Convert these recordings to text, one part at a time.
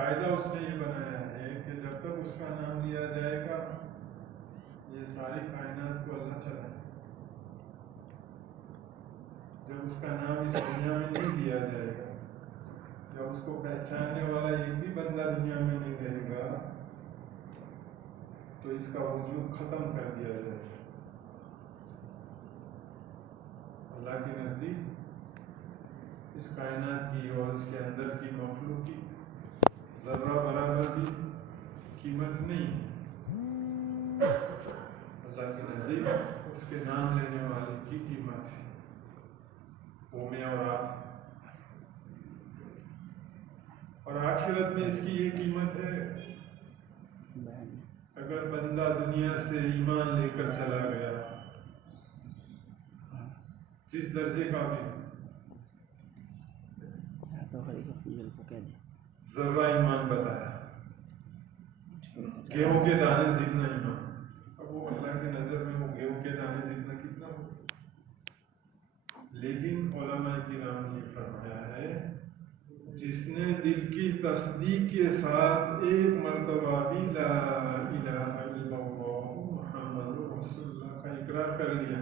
कायदा उसने ये बनाया है कि जब तक उसका नाम लिया जाएगा ये सारी कायनात को अल्लाह चलाए। जब उसका नाम इस दुनिया में नहीं लिया जाएगा, जब उसको पहचानने वाला एक भी बंदा दुनिया में नहीं रहेगा, तो इसका वजूद खत्म कर दिया जाएगा। अल्लाह के नजदीक इस कायनात की और इसके अंदर की मखलूक की जर्रा बराबर भी कीमत नहीं। अल्लाह के नजदीक उसके नाम लेने वाले की कीमत है, वो मैं और आप। और आखिरत में इसकी ये कीमत है, अगर बंदा दुनिया से ईमान लेकर चला गया, जिस दर्जे का भी जर्रा ईमान बताया, गेहूं के दाने जितना ईमान। अब वो अल्लाह की नजर में वो गेहूं के दाने जितना कितना हो। लेकिन उलमा किराम ने फरमाया है, जिसने दिल की तस्दीक के साथ एक मर्तबा भी ला इलाहा इल्लल्लाह मुहम्मदुर रसूलुल्लाह का इकरार कर लिया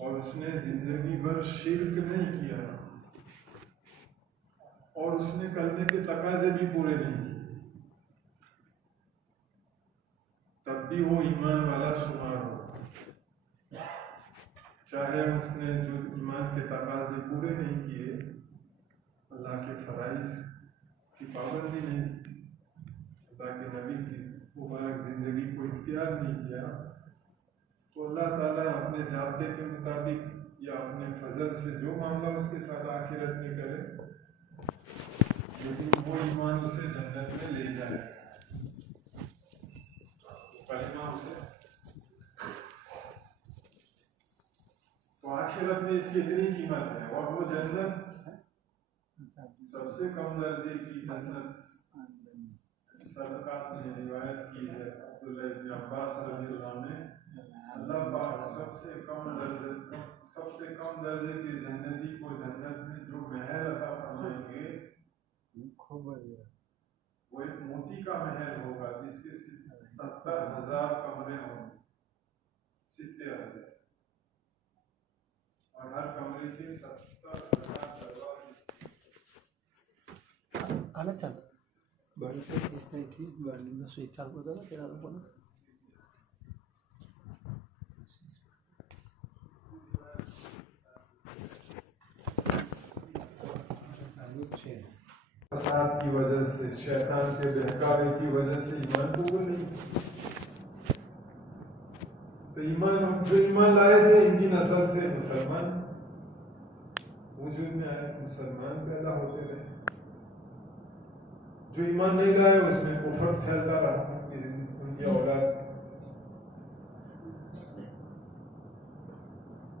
और उसने जिंदगी भर शिर्क नहीं किया और उसने करने के तकाजे भी पूरे नहीं किए, तब भी वो ईमान वाला शुमार हो। चाहे उसने जो ईमान के तकाजे पूरे नहीं किए, अल्लाह के फराइज की पाबंदी नहीं की, अल्लाह के नबी की मुबारक जिंदगी को इख्तियार नहीं किया, तो अल्लाह ताला अपने जाब्ते के मुताबिक या अपने फजल से जो मामला उसके साथ आखिरत में करे, लेकिन वो ईमान उसे जन्नत में ले जाए। कलिमा उसे तो आखिरत में इसकी इतनी कीमत है। और वो जन्नत सबसे कम दर्जे की जन्नत, सदक़ात में रिवायत की है अब्दुल्लाह इब्न अब्बास रज़ियल्लाहु अन्हु ने, अल्लाह पाक सबसे कम दर्जे के जन्नती को जन्नत में जो महल अता फरमाएंगे, वो एक मोती का महल होगा जिसके 70,000 कमरे होंगे, 70,000, और हर कमरे के 70,000 दरवाजे। आना चाहता बर्न से इसने की बर्न में स्विच चालू होता है तेरा लोगों ने फसाद की वजह से, शैतान के बहकावे की वजह से ईमान कबूल नहीं। तो ईमान जो ईमान लाए थे इनकी नस्ल से मुसलमान वजूद में आए, मुसलमान पैदा होते रहे। जो ईमान नहीं लाए उसमें कुफर फैलता रहा उनकी औलाद।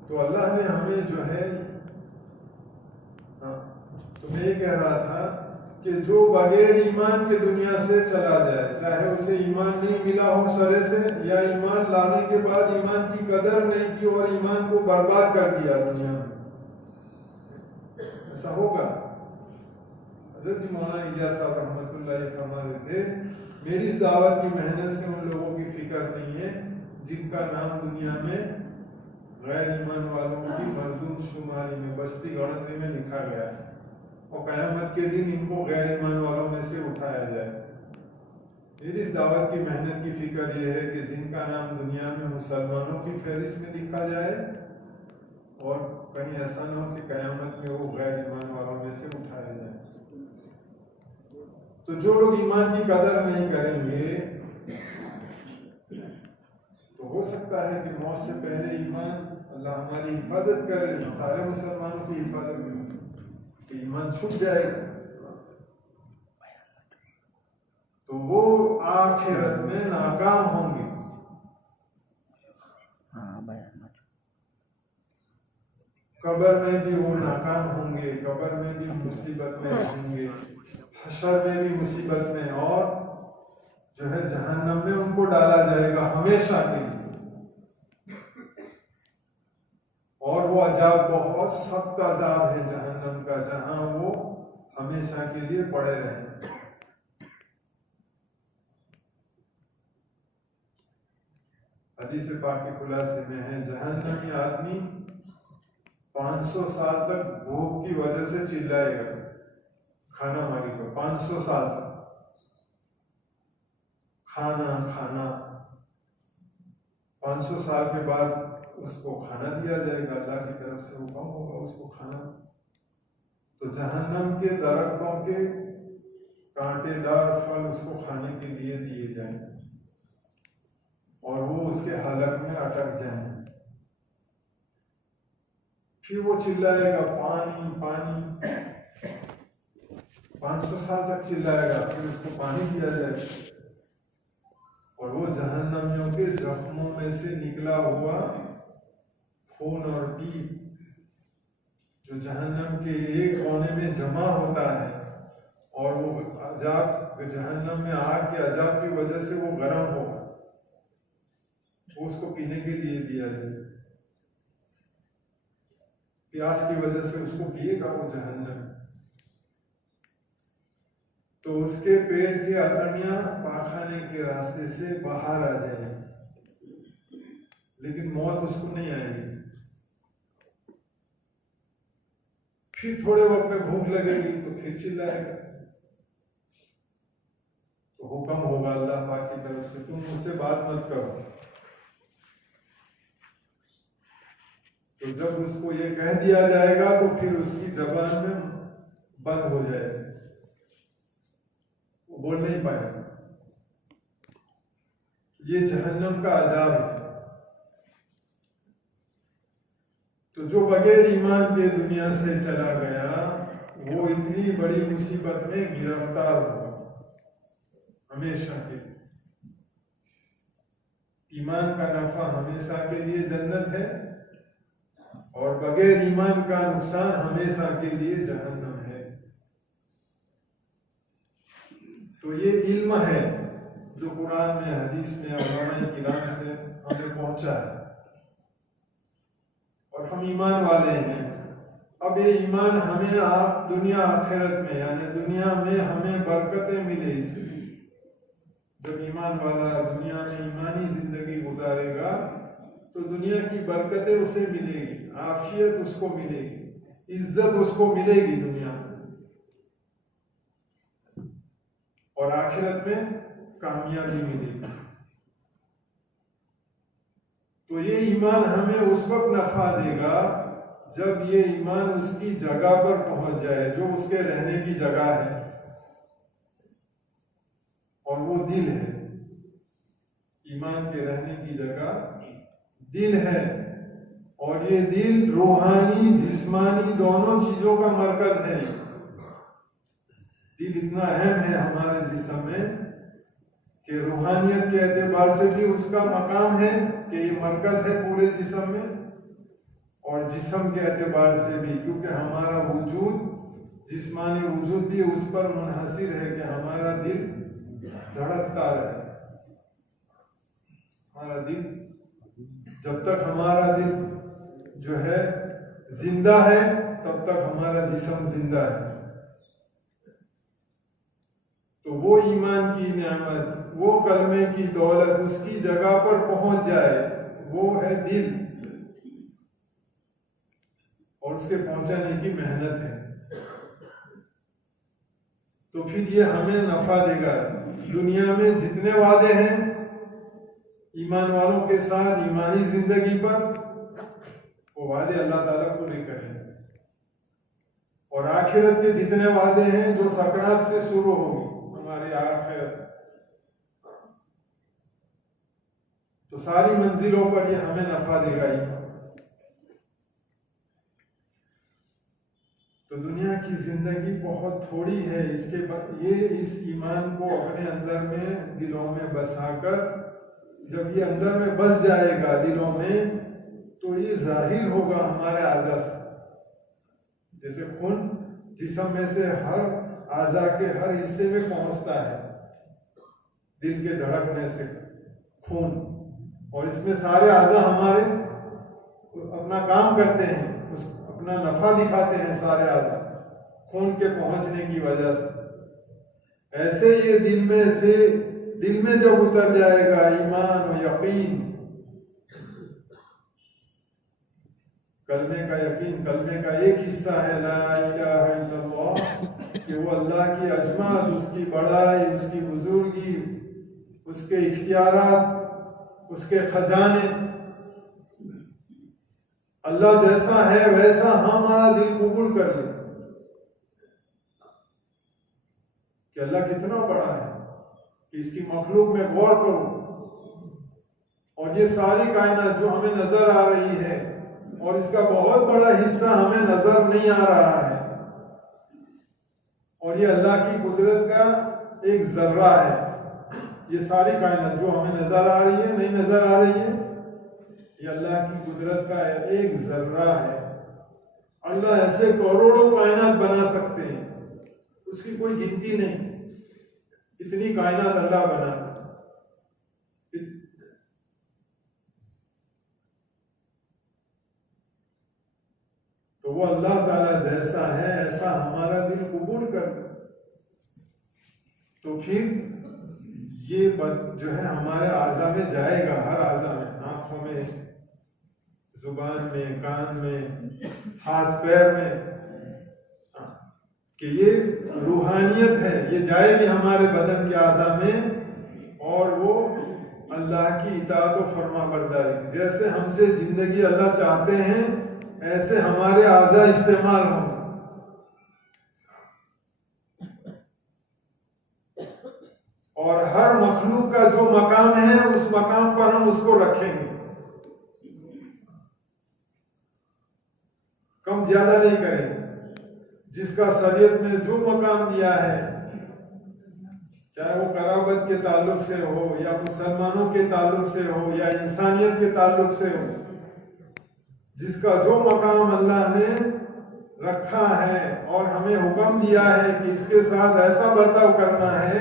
तो अल्लाह ने हमें जो है, तो मैं ये कह रहा था कि जो बगैर ईमान के दुनिया से चला जाए, चाहे उसे ईमान नहीं मिला हो सरे से, या ईमान लाने के बाद ईमान की कदर नहीं की और ईमान को बर्बाद कर दिया दुनिया में, ऐसा होगा। हज़रत मौलाना इलियास साहब रहमतुल्लाह फरमाते थे, मेरी इस दावत की मेहनत से उन लोगों की फिक्र नहीं है जिनका नाम दुनिया में गैर ईमान वालों की मरदूद शुमारी में, बस्ती गणतरी में लिखा गया है, और क़यामत के दिन इनको गैर ईमान वालों में से उठाया जाए। मेरी इस दावत की मेहनत की फिक्र यह है कि जिनका नाम दुनिया में मुसलमानों की फहरिस्त में लिखा जाए, और कहीं ऐसा न हो कि क़यामत में वो गैर ईमान वालों में से उठाया जाए। तो जो लोग ईमान की कदर नहीं करेंगे, तो हो सकता है कि मौत से पहले ईमान, अल्लाह हमारी हिफाजत करे, सारे मुसलमानों की हिफाजत करे, ईमान छूट जाएगा, तो वो आखिरत में नाकाम होंगे। कब्र में भी वो नाकाम होंगे, कब्र में भी मुसीबत में होंगे, हशर में भी मुसीबत में, और जो है जहन्नम में उनको डाला जाएगा हमेशा के लिए। और वो अजाब बहुत सख्त अजाब है जहन्नम का, जहां वो हमेशा के लिए पड़े रहेंगे। हदीस पाक के खुलासे में है, जहन्नमी आदमी 500 साल तक भूख की वजह से चिल्लाएगा, खाना मांगेगा 500 साल तक, खाना खाना। 500 साल के बाद उसको खाना दिया जाएगा, अल्लाह की तरफ से हुक्म होगा उसको खाना। तो जहन्नम के दरख्तों के कांटेदार फल उसको खाने के लिए दिए जाएंगे और वो उसके हलक में अटक जाएंगे। फिर वो चिल्लाएगा पानी पानी, 500 साल तक चिल्लाएगा, फिर उसको पानी दिया जाएगा और वो जहन्नमियों के जख्मों में से निकला हुआ खून और पीप जो जहन्नम के एक कोने में जमा होता है और वो अजाब, जहन्नम में आग के अजाब की वजह से वो गर्म होगा, वो उसको पीने के लिए दिया जाए। प्यास की वजह से उसको पिएगा वो जहन्नम। तो उसके पेट की अतड़ियां पाखाने के रास्ते से बाहर आ जाएगी, लेकिन मौत उसको नहीं आएगी। फिर थोड़े वक्त में भूख लगेगी तो फिर चिल्लाएगा, तो हुक्म होगा अल्लाह पाक की तरफ से, तुम मुझसे बात मत करो। तो जब उसको ये कह दिया जाएगा तो फिर उसकी जबान में बंद हो जाएगी, वो बोल नहीं पाएगा। ये जहन्नम का अजाब है। तो जो बगैर ईमान के दुनिया से चला गया वो इतनी बड़ी मुसीबत में गिरफ्तार हुआ हमेशा के लिए। ईमान का नफा हमेशा के लिए जन्नत है और बगैर ईमान का नुकसान हमेशा के लिए जहन्नम है। तो ये इल्म है जो कुरान में, हदीस में, उलमाए किराम से हमें पहुंचा है और हम ईमान वाले हैं। अब ये ईमान हमें आप दुनिया आखिरत में, यानी दुनिया में हमें बरकतें मिले इसलिए। जब ईमान वाला दुनिया में ईमानी जिंदगी गुजारेगा तो दुनिया की बरकतें उसे मिलेगी, आफियत उसको मिलेगी, इज्जत उसको मिलेगी दुनिया में, और आखिरत में कामयाबी मिलेगी। तो ये ईमान हमें उस वक्त नफा देगा जब ये ईमान उसकी जगह पर पहुंच जाए, जो उसके रहने की जगह है, और वो दिल है। ईमान के रहने की जगह दिल है, और ये दिल रूहानी जिस्मानी दोनों चीजों का मरकज है। दिल इतना अहम है हमारे जिस्म में कि रूहानियत के एतबार से भी उसका मकाम है कि ये मरकज है पूरे जिस्म में, और जिस्म के एतबार से भी, क्योंकि हमारा वजूद, जिस्मानी वजूद भी उस पर मुनहसिर है कि हमारा दिल धड़कता रहे। हमारा दिल, जब तक हमारा दिल जो है जिंदा है तब तक हमारा जिस्म जिंदा है। तो वो ईमान की नेमत, वो कलमे की दौलत उसकी जगह पर पहुंच जाए, वो है दिल, और उसके पहुंचाने की मेहनत है। तो फिर ये हमें नफा देगा। दुनिया में जितने वादे हैं ईमान वालों के साथ ईमानी जिंदगी पर, वो वादे अल्लाह ताला पूरे करेंगे, और आखिरत के जितने वादे हैं जो सकरात से शुरू होगी हमारे आखिरत, तो सारी मंजिलों पर ये हमें नफा देगा। तो दुनिया की जिंदगी बहुत थोड़ी है, इसके बाद ये इस ईमान को अपने अंदर में, दिलों में बसाकर, जब ये अंदर में बस जाएगा दिलों में, तो ये जाहिर होगा हमारे आज़ा से। जैसे खून जिस्म में से हर आज़ा के हर हिस्से में पहुंचता है, दिल के धड़कने से खून, और इसमें सारे आज़ा हमारे अपना काम करते हैं, अपना नफा दिखाते हैं सारे आज़ा खून के पहुंचने की वजह से। ऐसे ये दिल में जब उतर जाएगा ईमान और यकीन, कलमे का यकीन, कलमे का एक हिस्सा है ला इलाहा इल्लल्लाह, कि वो अल्लाह की अजमत, उसकी बड़ाई, उसकी बुजुर्गी, उसके इख्तियारात, उसके खजाने, अल्लाह जैसा है वैसा हमारा दिल कबूल कर ले कि अल्लाह कितना बड़ा है, कि इसकी मखलूक में गौर करो। और ये सारी कायनात जो हमें नजर आ रही है और इसका बहुत बड़ा हिस्सा हमें नजर नहीं आ रहा है, और ये अल्लाह की कुदरत का एक जर्रा है। ये सारी कायनात जो हमें नजर आ रही है, नहीं नजर आ रही है, ये अल्लाह की कुदरत का एक जर्रा है। अल्लाह ऐसे करोड़ों कायनात बना सकते हैं, उसकी कोई गिनती नहीं, इतनी कायनात अल्लाह बना। तो वो अल्लाह ताला जैसा है ऐसा हमारा दिल कबूल कर, तो फिर ये जो है हमारे आज़ा में जाएगा, हर आज़ा में, आंखों में, जुबान में, कान में, हाथ पैर में, कि ये रूहानियत है, ये जाएगी हमारे बदन के आज़ा में, और वो अल्लाह की इताअत और फरमाबरदारी, जैसे हमसे जिंदगी अल्लाह चाहते हैं ऐसे हमारे आज़ा इस्तेमाल हों। और हर मखलूक का जो मकाम है उस मकाम पर हम उसको रखेंगे, कम ज्यादा नहीं करेंगे। जिसका शरीयत में जो मकाम दिया है, चाहे वो कराबत के ताल्लुक से हो या मुसलमानों के ताल्लुक से हो या इंसानियत के ताल्लुक से हो, जिसका जो मकाम अल्लाह ने रखा है और हमें हुक्म दिया है कि इसके साथ ऐसा बर्ताव करना है,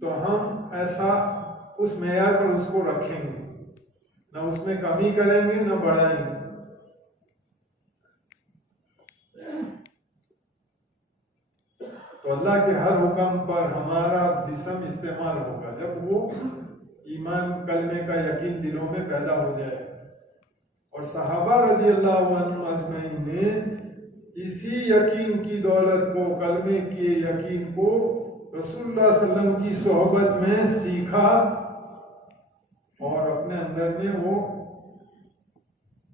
तो हम ऐसा उस मेयार पर उसको रखेंगे, न उसमें कमी करेंगे न बढ़ाएंगे। तो अल्लाह के हर हुक्म पर हमारा जिस्म इस्तेमाल होगा जब वो ईमान कलमे का यकीन दिलों में पैदा हो जाए। और सहाबा रज़ी अल्लाह अन्हुम अजमईन ने इसी यकीन की दौलत को, कलमे के यकीन को रसूलुल्लाह सल्लल्लाहु अलैहि वसल्लम की सोहबत में सीखा और अपने अंदर में वो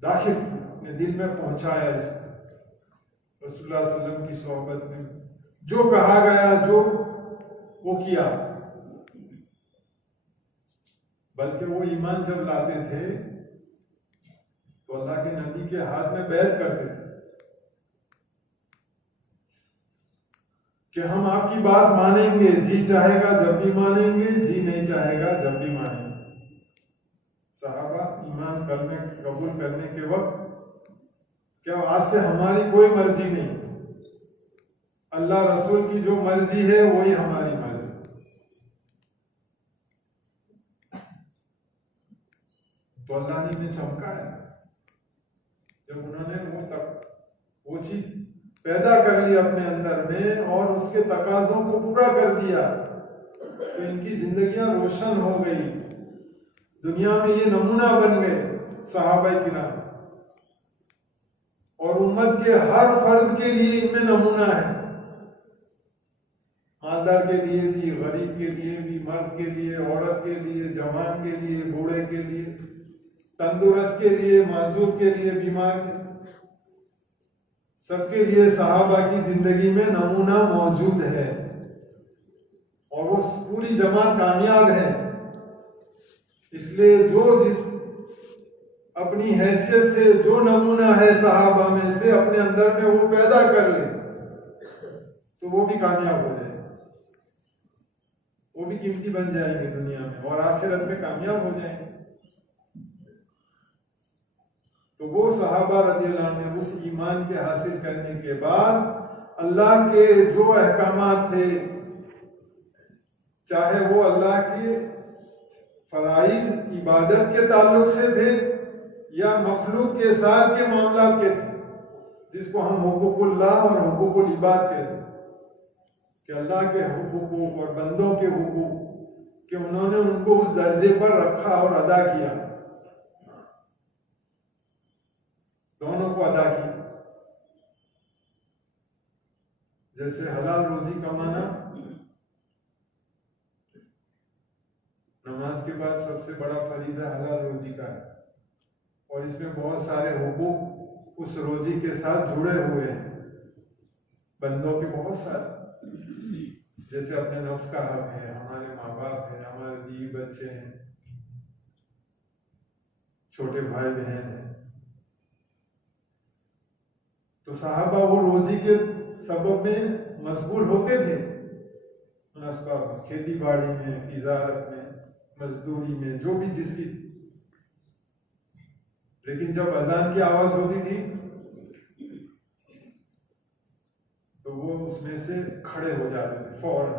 दाखिल, अपने दिल में पहुंचाया। इसको रसूलुल्लाह सल्लल्लाहु अलैहि वसल्लम की सोहबत में जो कहा गया, जो वो किया। बल्कि वो ईमान जब लाते थे तो अल्लाह के नबी के हाथ में बैत करते थे कि हम आपकी बात मानेंगे, जी चाहेगा जब भी मानेंगे, जी नहीं चाहेगा जब भी मानेंगे। सहाबा ईमान करने, कबूल करने के वक्त, क्या आज से हमारी कोई मर्जी नहीं, अल्लाह रसूल की जो मर्जी है वही हमारी मर्जी। तो अल्लाह ने इन्हें चमकाया जब उन्होंने वो चीज पैदा कर ली अपने अंदर में और उसके तकाजों को पूरा कर दिया, तो इनकी जिंदगियां रोशन हो गई, दुनिया में ये नमूना बन गए सहाबाए किराम, और उम्मत के हर फर्द के लिए इनमें नमूना है। मालदार के लिए भी, गरीब के लिए भी, मर्द के लिए, औरत के लिए, जवान के लिए, बूढ़े के लिए, तंदुरुस्त के लिए, माजूर के लिए, बीमार के, सबके लिए सहाबा की जिंदगी में नमूना मौजूद है और वो पूरी जमात कामयाब है। इसलिए जो जिस अपनी हैसियत से जो नमूना है सहाबा में से अपने अंदर में वो पैदा कर ले तो वो भी कामयाब हो जाए, वो भी कीमती बन जाएंगे दुनिया में और आखिरत में कामयाब हो जाएंगे। तो वो सहाबा रज़ियल्लाहु अन्हुम ने उस ईमान के हासिल करने के बाद अल्लाह के जो अहकामात थे, चाहे वो अल्लाह के फराइज इबादत के ताल्लुक से थे या मखलूक के साथ के मामला के थे, जिसको हम हुकूकुल्लाह और हुकूकुल इबाद कहते हैं, कि अल्लाह के हुकूक और बंदों के हुकूक कि उन्होंने उनको उस दर्जे पर रखा और अदा किया। को अदा की। जैसे हलाल रोजी कमाना नमाज के बाद सबसे बड़ा फरीज़ा हलाल रोजी का है, और इसमें बहुत सारे हुकूक उस रोजी के साथ जुड़े हुए हैं, बंदों के बहुत सारे, जैसे अपने नफ्स का हक है, हमारे माँ बाप है, हमारे बीवी बच्चे हैं, छोटे भाई बहन हैं। तो साहबा वो रोजी के सबब में मशगूल होते थे, खेती बाड़ी में, तिजारत में, मजदूरी में, जो भी जिसकी। लेकिन जब अजान की आवाज होती थी तो वो उसमें से खड़े हो जाते थे फौरन,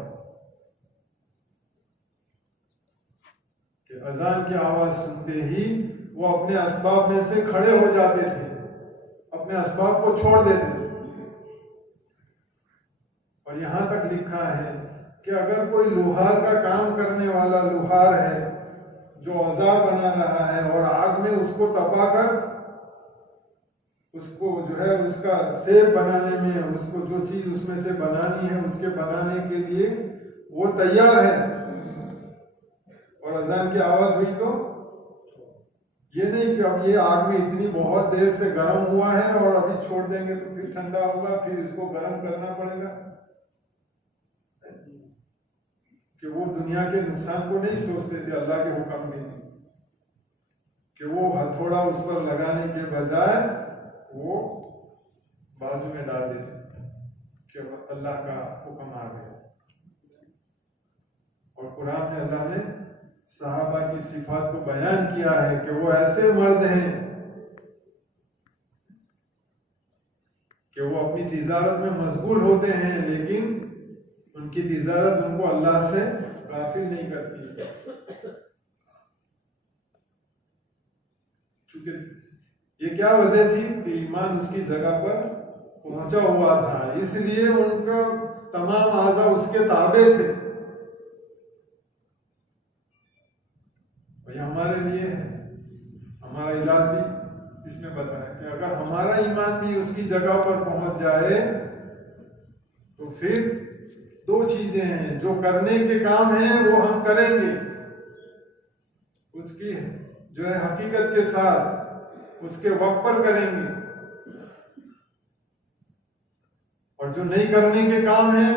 कि अजान की आवाज सुनते ही वो अपने असबाब में से खड़े हो जाते थे, अपने असबाब को छोड़ देते थे। और यहां तक लिखा है कि अगर कोई लोहार का काम करने वाला लोहार है जो औजार बना रहा है और आग में उसको तपाकर उसको जो है उसका सेब बनाने में, उसको जो चीज उसमें से बनानी है उसके बनाने के लिए वो तैयार है, और अजान की आवाज हुई तो ये नहीं कि अब ये आग में इतनी बहुत देर से गर्म हुआ है और अभी छोड़ देंगे तो फिर ठंडा होगा, फिर इसको गर्म करना पड़ेगा, कि वो दुनिया के नुकसान को नहीं सोचते थे। अल्लाह के हुक्म में कि वो हथौड़ा उस पर लगाने के बजाय वो बाजू में डाल देते कि अल्लाह का हुक्म आ गया। और कुरान में अल्लाह ने सहाबा की सिफात को बयान किया है कि वो ऐसे मर्द हैं कि वो अपनी तिजारत में मशगूल होते हैं, लेकिन उनकी तिजारत उनको अल्लाह से गाफिल नहीं करती। चूंकि ये क्या वजह थी कि ईमान उसकी जगह पर पहुंचा हुआ था, इसलिए उनका तमाम आज़ा उसके ताबे थे। और ये हमारे लिए है, हमारा इलाज भी इसमें बताया कि अगर हमारा ईमान भी उसकी जगह पर पहुंच जाए तो फिर दो चीजें हैं, जो करने के काम हैं वो हम करेंगे, उसकी जो है हकीकत के साथ उसके वक्त पर करेंगे, और जो नहीं करने के काम हैं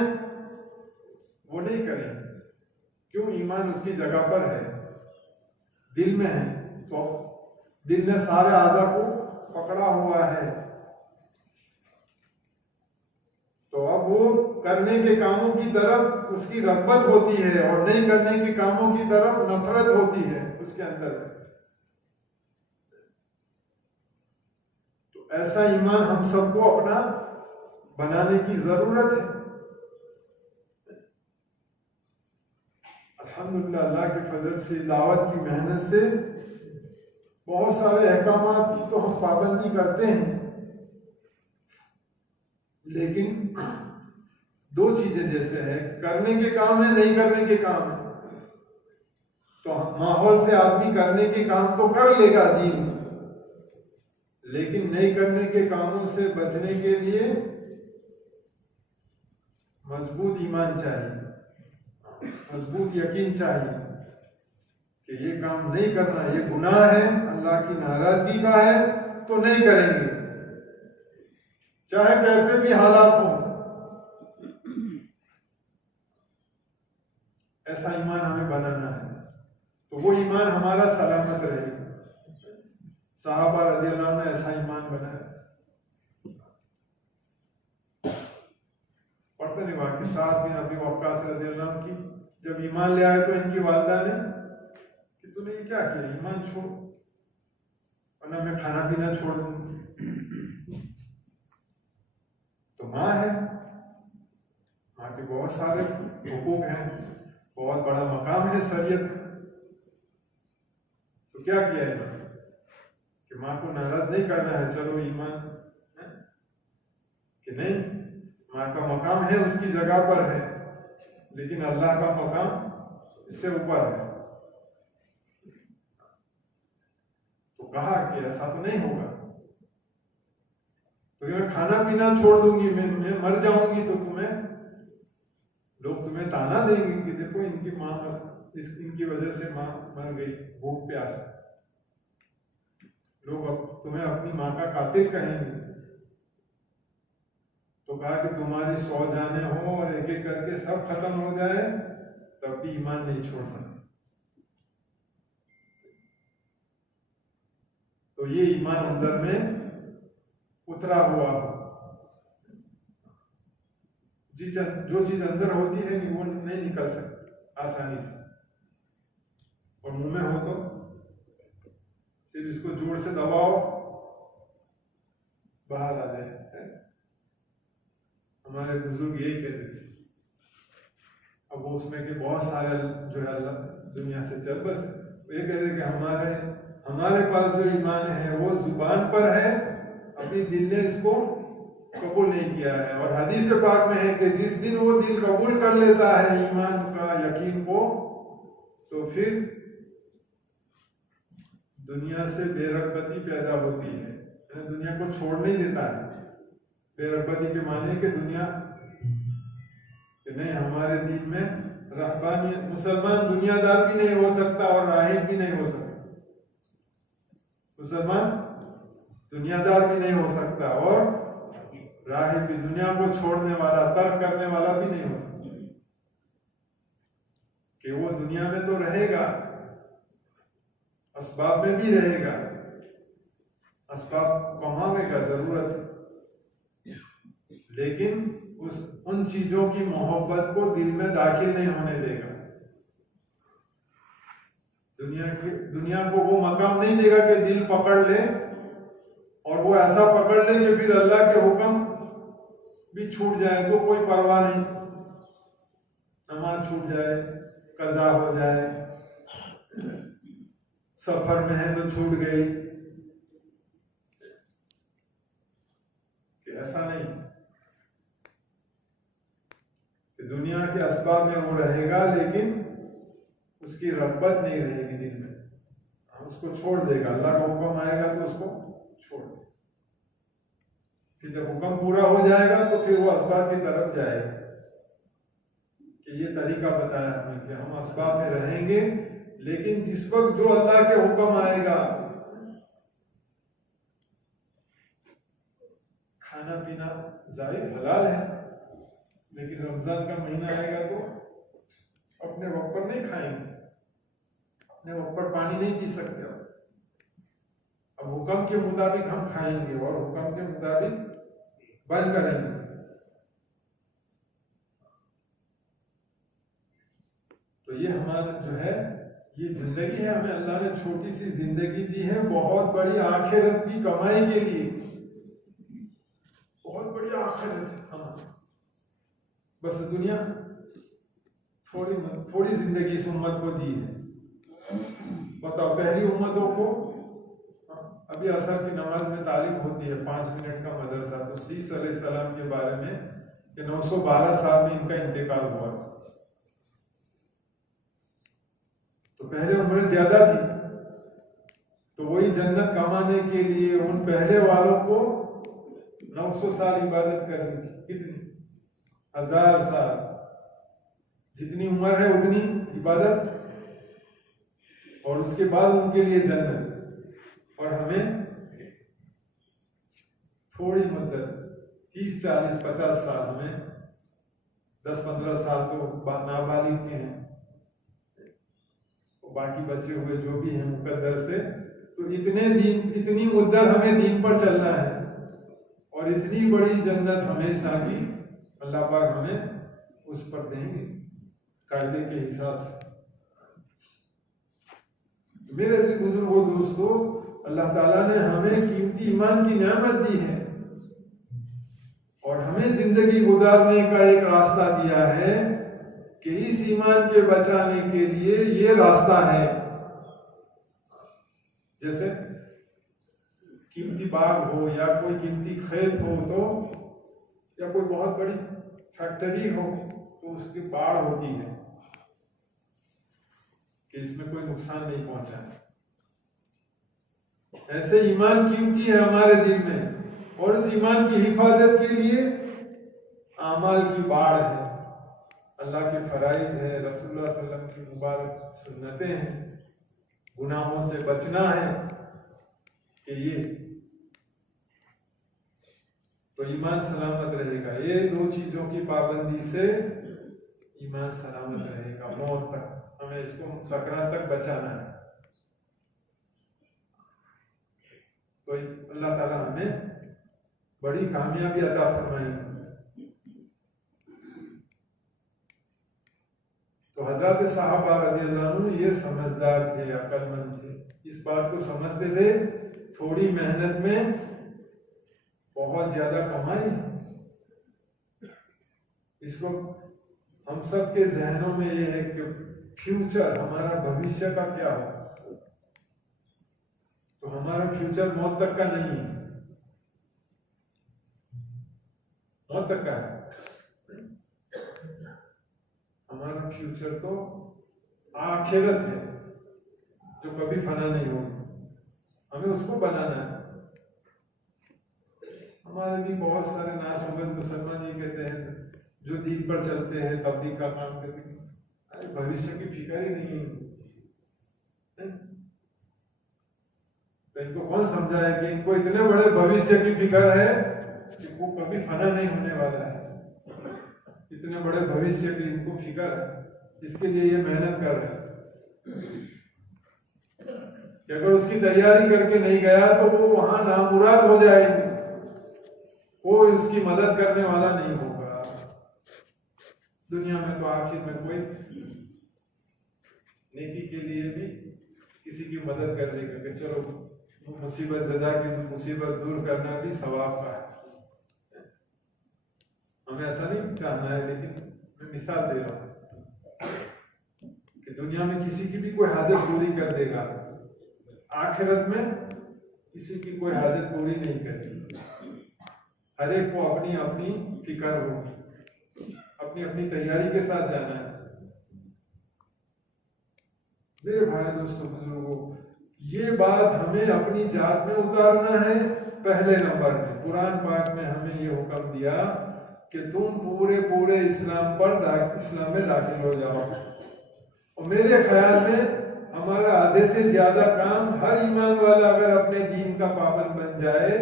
वो नहीं करेंगे। क्यों? ईमान उसकी जगह पर है, दिल में है, तो दिल ने सारे आज़ा को पकड़ा हुआ है, तो अब वो करने के कामों की तरफ उसकी रग़बत होती है और नहीं करने के कामों की तरफ नफरत होती है उसके अंदर। तो ऐसा ईमान हम सबको अपना बनाने की जरूरत है। अल्हम्दुलिल्लाह, अल्लाह के फजल से, दावत की मेहनत से बहुत सारे अहकामात की तो हम पाबंदी करते हैं, लेकिन दो चीजें जैसे है, करने के काम है, नहीं करने के काम है। तो माहौल से आदमी करने के काम तो कर लेगा दीन, लेकिन नहीं करने के कामों से बचने के लिए मजबूत ईमान चाहिए, मजबूत यकीन चाहिए कि ये काम नहीं करना, ये गुनाह है, अल्लाह की नाराजगी का है, तो नहीं करेंगे, चाहे कैसे भी हालात हो। ऐसा ईमान हमें बनाना है, तो वो ईमान हमारा सलामत रहेगा। सहाबा रज़ियल्लाहु अन्हुम ने ऐसा ईमान बनाया। पढ़ते नहीं वाकई साथ बिन अबी वक्कास रज़ियल्लाहु अन्हु की जब ईमान ले आए तो इनकी वालिदा ने कि तूने क्या किया, ईमान छोड़, वरना मैं खाना पीना छोड़ दूंगी। तो माँ है, माँ के बहुत सारे हुकूक हैं, बहुत बड़ा मकाम है शरीयत में। तो क्या किया इन्होंने कि माँ को नाराज नहीं करना है, चलो ईमान है कि नहीं, माँ का मकाम है उसकी जगह पर है, लेकिन अल्लाह का मकाम इससे ऊपर है। तो कहा कि ऐसा तो नहीं होगा, तो मैं खाना पीना छोड़ दूंगी, मैं मर जाऊंगी तो लोग तुम्हें ताना देंगे कि देखो इनकी माँ इनकी वजह से माँ मर गई भूख प्यास। लोग अब तुम्हें अपनी माँ का कातिल कहेंगे। तो कहा कि तुम्हारी 100 जाने हो और एक एक करके सब खत्म हो जाए तब भी ईमान नहीं छोड़ सकते। तो ये ईमान अंदर में उतरा हुआ हो। जो चीज अंदर होती है वो नहीं निकल सकती आसानी से, और मुंह में हो तो सिर्फ इसको जोर से दबाओ बाहर आ जाए। हमारे बुजुर्ग यही कहते थे। अब वो उसमें के बहुत सारे जो है दुनिया से चल बस ये कहते कि हमारे पास जो ईमान है वो जुबान पर है, अभी दिल ने इसको कबूल नहीं किया है। और हदीस पाक में है कि जिस दिन वो दिल कबूल कर लेता है ईमान का यकीन को, तो फिर दुनिया से बेरगबती पैदा होती है, दुनिया को छोड़ नहीं देता है। बेरगबती के माने कि दुनिया कि नहीं, हमारे दिन में रहबानी मुसलमान दुनियादार भी नहीं हो सकता और राहिब भी नहीं हो सकता। मुसलमान दुनियादार भी नहीं हो सकता और राहिब भी, दुनिया को छोड़ने वाला तर्क करने वाला भी नहीं हो सकता। कि वो दुनिया में तो रहेगा, असबाब में भी रहेगा, असबाब कमावेगा जरूरत, लेकिन उन चीजों की मोहब्बत को दिल में दाखिल नहीं होने देगा। दुनिया को वो मकाम नहीं देगा कि दिल पकड़ ले, और वो ऐसा पकड़ ले कि फिर अल्लाह के हुक्म भी छूट जाए तो कोई परवाह नहीं, नमाज छूट जाए, कज़ा हो जाए, सफर में है तो छूट गई, कि ऐसा नहीं। कि दुनिया के असबाब में वो रहेगा लेकिन उसकी रग़बत नहीं रहेगी दिल में, उसको छोड़ देगा। अल्लाह का हुक्म आएगा तो उसको छोड़ देगा। फिर जब हुक्म पूरा हो जाएगा तो फिर वो असबाब की तरफ जाएगा। कि ये तरीका बताया हमने कि हम असबाब में रहेंगे, लेकिन जिस वक्त जो अल्लाह के हुक्म आएगा, खाना पीना जाहिर हलाल है, लेकिन रमजान का महीना आएगा तो अपने वक्त पर नहीं खाएंगे, अपने वक्त पर पानी नहीं पी सकते। अब हुक्म के मुताबिक हम खाएंगे और हुक्म के मुताबिक बंद करेंगे। तो ये हमारा जो है ये जिंदगी है, हमें अल्लाह ने छोटी सी जिंदगी दी है बहुत बड़ी आखिरत की कमाई के लिए। बहुत बड़ी आखिरत है हमारी, बस दुनिया थोड़ी जिंदगी इस उम्मत को दी है। बताओ, पहली उम्मतों को अभी असर की नमाज में तालीम होती है, 5 मिनट का मदरसा, तो सीस अलैहिस्सलाम के बारे में कि 912 साल में इनका इंतकाल हुआ। तो पहले उम्र ज्यादा थी, तो वही जन्नत कमाने के लिए उन पहले वालों को 900 साल इबादत करनी थी। कितनी? 1000 साल। जितनी उम्र है उतनी इबादत, और उसके बाद उनके लिए जन्नत। और हमें थोड़ी मुद्दत 30, 40, 50 साल, हमें 10-15 साल तो नाबालिग के हैं, तो बाकी बचे हुए जो भी हैं मुकद्दर से, तो इतनी मुद्दत हमें दीन पर चलना है, और इतनी बड़ी जन्नत हमेशा की अल्लाह पाक हमें उस पर देंगे कायदे के हिसाब से। मेरे से बुजुर्गों दोस्तों, अल्लाह ताला ने हमें कीमती ईमान की नेमत दी है और हमें जिंदगी गुजारने का एक रास्ता दिया है कि इस ईमान के बचाने के लिए ये रास्ता है। जैसे कीमती बाग हो या कोई कीमती खेत हो, तो या कोई बहुत बड़ी फैक्ट्री हो, तो उसकी बाढ़ होती है कि इसमें कोई नुकसान नहीं पहुंचा है। ऐसे ईमान कीमती है हमारे दिल में और उस ईमान की हिफाजत के लिए आमाल की बाढ़ है, अल्लाह के फराइज है, रसूलुल्लाह सल्लल्लाहु अलैहि वसल्लम की मुबारक सुन्नतें हैं, गुनाहों से बचना है कि ये तो ईमान सलामत रहेगा। ये दो चीजों की पाबंदी से ईमान सलामत रहेगा मौत तक, हमें इसको सकरात तक बचाना है। तो अल्लाह ताला हमें बड़ी कामयाबी अता फरमाएगी। तो हजरत साहबा रज़ियल्लाहु अन्हु ये समझदार थे, अक्लमंद थे, इस बात को समझते थे थोड़ी मेहनत में बहुत ज्यादा कमाई। इसको हम सब के जहनों में ये है कि फ्यूचर, हमारा भविष्य का क्या हो, तो हमारा फ्यूचर मौत तक का नहीं है, मौत तक का है। हमारा फ्यूचर तो आखिरत है जो कभी फना नहीं होगी, हमें उसको बनाना है। हमारे भी बहुत सारे नासमझ मुसलमान ये कहते हैं जो दीन पर चलते हैं तबलीग का काम करते हैं, अरे भविष्य की फिक्र ही नहीं है। तो इनको कौन समझाए कि इनको इतने बड़े भविष्य की फिक्र है कि वो कभी फना नहीं होने वाला है, इतने बड़े भविष्य की इनको फिक्र है, इसके लिए ये मेहनत कर रहे हैं कि अगर उसकी तैयारी करके नहीं गया तो वो वहां नामुराद हो जाएंगे, कोई उसकी मदद करने वाला नहीं होगा दुनिया में। तो आखिर में कोई नेकी के लिए भी किसी की मदद कर देगा कि चलो मुसीबत ज़दा की मुसीबत दूर करना भी सवाब का है। हमें ऐसा नहीं चाहना है, लेकिन मैं मिसाल दे रहा हूं कि दुनिया में किसी की भी कोई हाजत पूरी कर देगा, आखिरत में किसी की कोई हाजत पूरी नहीं करेगी। हर एक को अपनी अपनी फिक्र होगी, अपनी अपनी तैयारी के साथ जाना है। मेरे भाई दोस्तों बुजुर्गों, ये बात हमें अपनी जात में उतारना है। पहले नंबर में कुरान पाक में हमें ये हुक्म दिया कि तुम पूरे पूरे इस्लाम में दाखिल हो जाओ। और मेरे ख्याल में हमारा आधे से ज्यादा काम, हर ईमान वाला अगर अपने दीन का पाबंद बन जाए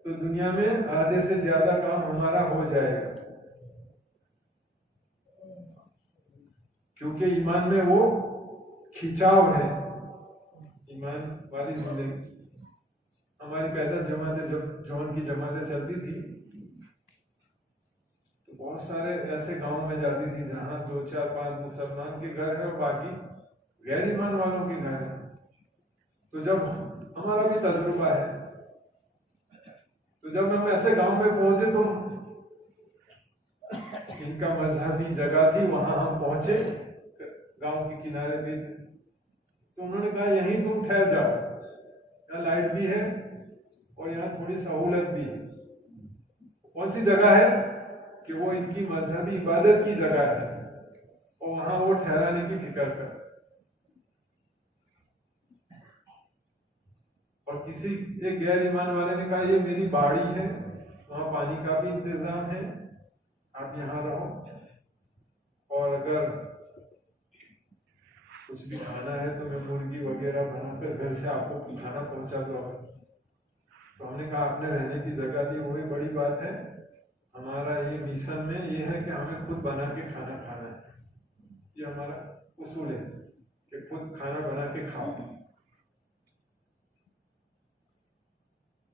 तो दुनिया में आधे से ज्यादा काम हमारा हो जाएगा, क्योंकि ईमान में वो खिंचाव है। ईमान वाली जिंदगी, हमारी पैदल जमातें, जब जौन की जमातें चलती थी तो बहुत सारे ऐसे गांव में जाती थी जहां 2, 4, 5 मुसलमान के घर है और बाकी गैर ईमान वालों के घर है। तो जब हमारा भी तजुर्बा है, तो जब हम ऐसे गांव में पहुंचे तो इनका मजहबी जगह थी, वहां हम पहुंचे, गांव के किनारे पे थे। तो उन्होंने कहा यहीं तुम ठहर जाओ, यहाँ लाइट भी है और यहाँ थोड़ी सहूलत भी है। कौन सी जगह है कि वो इनकी मजहबी इबादत की जगह है और वहां वो ठहराने की फिक्र कर। और किसी एक गैर ईमान वाले ने कहा ये मेरी बाड़ी है, वहां पानी का भी इंतजाम है, आप यहाँ रहो और अगर कुछ भी खाना है तो मैं मुर्गी वगैरह बनाकर घर से आपको खाना पहुंचा दूंगा। तो हमने कहा आपने रहने की जगह दी, वही बड़ी बात है। हमारा ये मिशन में ये है कि हमें खुद बना के खाना खाना है, ये हमारा उसूल है कि खुद खाना बना के खाओ।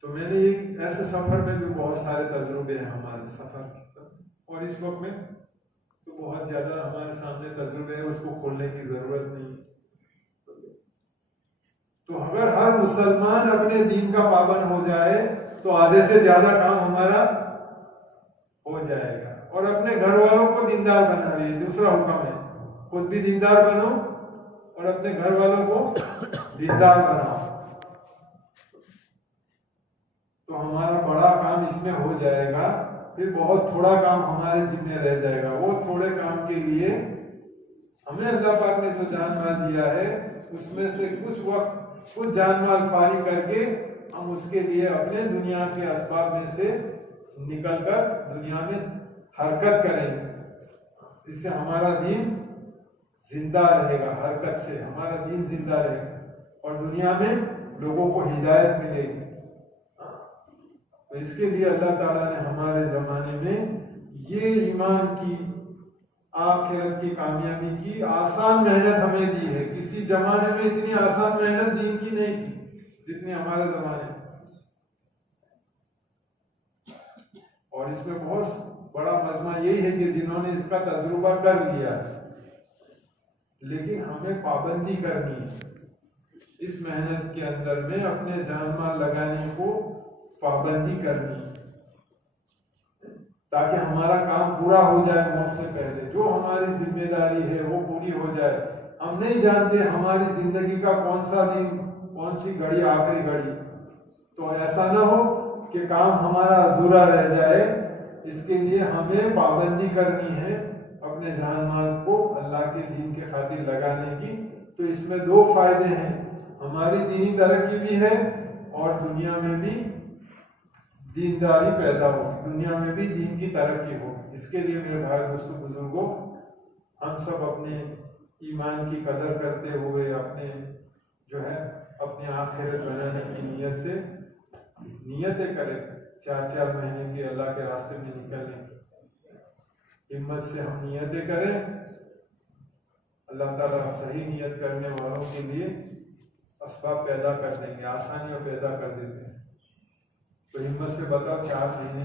तो मैंने एक ऐसे सफर में भी बहुत सारे तजुर्बे हैं हमारे सफर, और इस वक्त में तो बहुत ज्यादा हमारे सामने तजुर्बे है, उसको खोलने की जरूरत नहीं। तो अगर हर मुसलमान अपने दीन का पाबंद हो जाए तो आधे से ज्यादा काम हमारा हो जाएगा। और अपने घर वालों को दीनदार बनाइए, दूसरा हुक्म है, खुद भी दीनदार बनो और अपने घर वालों को दीनदार बनाओ। तो हमारा बड़ा काम इसमें हो जाएगा। फिर बहुत थोड़ा काम हमारे जिम्मे रह जाएगा। वो थोड़े काम के लिए हमें अल्लाह पाक ने जो जान माल दिया है उसमें से कुछ वक्त कुछ जान माल फारी करके हम उसके लिए अपने दुनिया के असबाब में से निकलकर दुनिया में हरकत करेंगे, जिससे हमारा दीन जिंदा रहेगा। हरकत से हमारा दीन जिंदा रहेगा और दुनिया में लोगों को हिदायत मिलेगी। तो इसके लिए अल्लाह ताला ने हमारे ज़माने में ये ईमान की, आखिरत की कामयाबी की आसान मेहनत हमें दी है। किसी जमाने में इतनी आसान मेहनत दीन की नहीं थी जितनी हमारे ज़माने में। और इसमें बहुत बड़ा मजमा यही है कि जिन्होंने इसका तजुर्बा कर लिया, लेकिन हमें पाबंदी करनी है इस मेहनत के अंदर में, अपने जान माल लगाने को पाबंदी करनी है, ताकि हमारा काम पूरा हो जाए मौत से पहले। जो हमारी जिम्मेदारी है वो पूरी हो जाए। हम नहीं जानते हमारी जिंदगी का कौन सा दिन, कौन सी घड़ी आखिरी घड़ी, तो ऐसा ना हो कि काम हमारा अधूरा रह जाए। इसके लिए हमें पाबंदी करनी है अपने जान माल को अल्लाह के दीन के खातिर लगाने की। तो इसमें दो फायदे हैं, हमारी दीनी तरक्की भी है और दुनिया में भी दीनदारी पैदा हो, दुनिया में भी दीन की तरक्की हो। इसके लिए मेरे भाई दोस्तों बुजुर्गों, हम सब अपने ईमान की कदर करते हुए अपने जो है अपने आखिरत बनाने की नीयत से नियतें करें। 4-4 महीने के अल्लाह के रास्ते में निकलने की हिम्मत से हम नियतें करें। अल्लाह ताला सही नियत करने वालों के लिए असबाब पैदा कर देंगे, आसानियां पैदा कर देते हैं। तो हिम्मत से बताओ 4 महीने